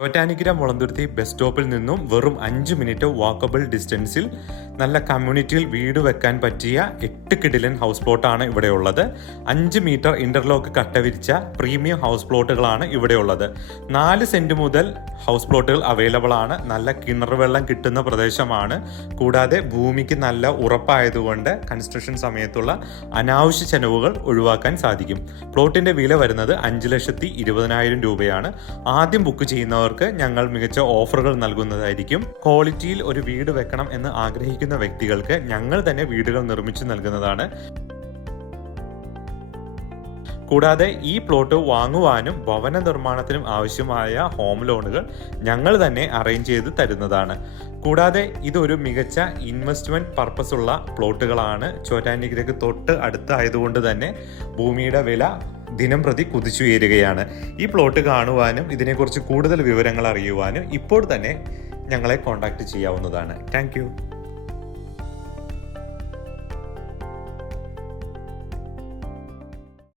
Chottanikkara Mulanthuruthy bus സ്റ്റോപ്പിൽ നിന്നും വെറും 5 മിനിറ്റ് വാക്കബിൾ ഡിസ്റ്റൻസിൽ നല്ല കമ്മ്യൂണിറ്റിയിൽ വീട് വെക്കാൻ പറ്റിയ 8 കിടിലൻ ഹൗസ് പ്ലോട്ടാണ് ഇവിടെയുള്ളത്. 5 മീറ്റർ ഇന്റർലോക്ക് കട്ടവിരിച്ച പ്രീമിയം ഹൗസ് പ്ലോട്ടുകളാണ് ഇവിടെയുള്ളത്. 4 സെന്റ് മുതൽ ഹൗസ് പ്ലോട്ടുകൾ അവൈലബിൾ ആണ്. നല്ല കിണർ വെള്ളം കിട്ടുന്ന പ്രദേശമാണ്. കൂടാതെ ഭൂമിക്ക് നല്ല ഉറപ്പായതുകൊണ്ട് കൺസ്ട്രക്ഷൻ സമയത്തുള്ള അനാവശ്യ ചെലവുകൾ ഒഴിവാക്കാൻ സാധിക്കും. പ്ലോട്ടിന്റെ വില വരുന്നത് 5,20,000 രൂപയാണ്. ആദ്യം ബുക്ക് ചെയ്യുന്നവർ ഞങ്ങൾ മികച്ച ഓഫറുകൾ നൽകുന്നതായിരിക്കും. ക്വാളിറ്റിയിൽ ഒരു വീട് വെക്കണം എന്ന് ആഗ്രഹിക്കുന്ന വ്യക്തികൾക്ക് ഞങ്ങൾ തന്നെ വീടുകൾ നിർമ്മിച്ചു നൽകുന്നതാണ്. കൂടാതെ ഈ പ്ലോട്ട് വാങ്ങുവാനും ഭവന നിർമ്മാണത്തിനും ആവശ്യമായ ഹോം ലോണുകൾ ഞങ്ങൾ തന്നെ അറേഞ്ച് ചെയ്ത് തരുന്നതാണ്. കൂടാതെ ഇതൊരു മികച്ച ഇൻവെസ്റ്റ്മെന്റ് പർപ്പസ് ഉള്ള പ്ലോട്ടുകളാണ്. ചോറ്റാനിക്കരയ്ക്ക് തൊട്ട് അടുത്തായതുകൊണ്ട് തന്നെ ഭൂമിയുടെ വില ദിനം പ്രതി കുതിച്ചുയരുകയാണ്. ഈ പ്ലോട്ട് കാണുവാനും ഇതിനെക്കുറിച്ച് കൂടുതൽ വിവരങ്ങൾ അറിയുവാനും ഇപ്പോൾ തന്നെ ഞങ്ങളെ കോൺടാക്ട് ചെയ്യാവുന്നതാണ്. താങ്ക്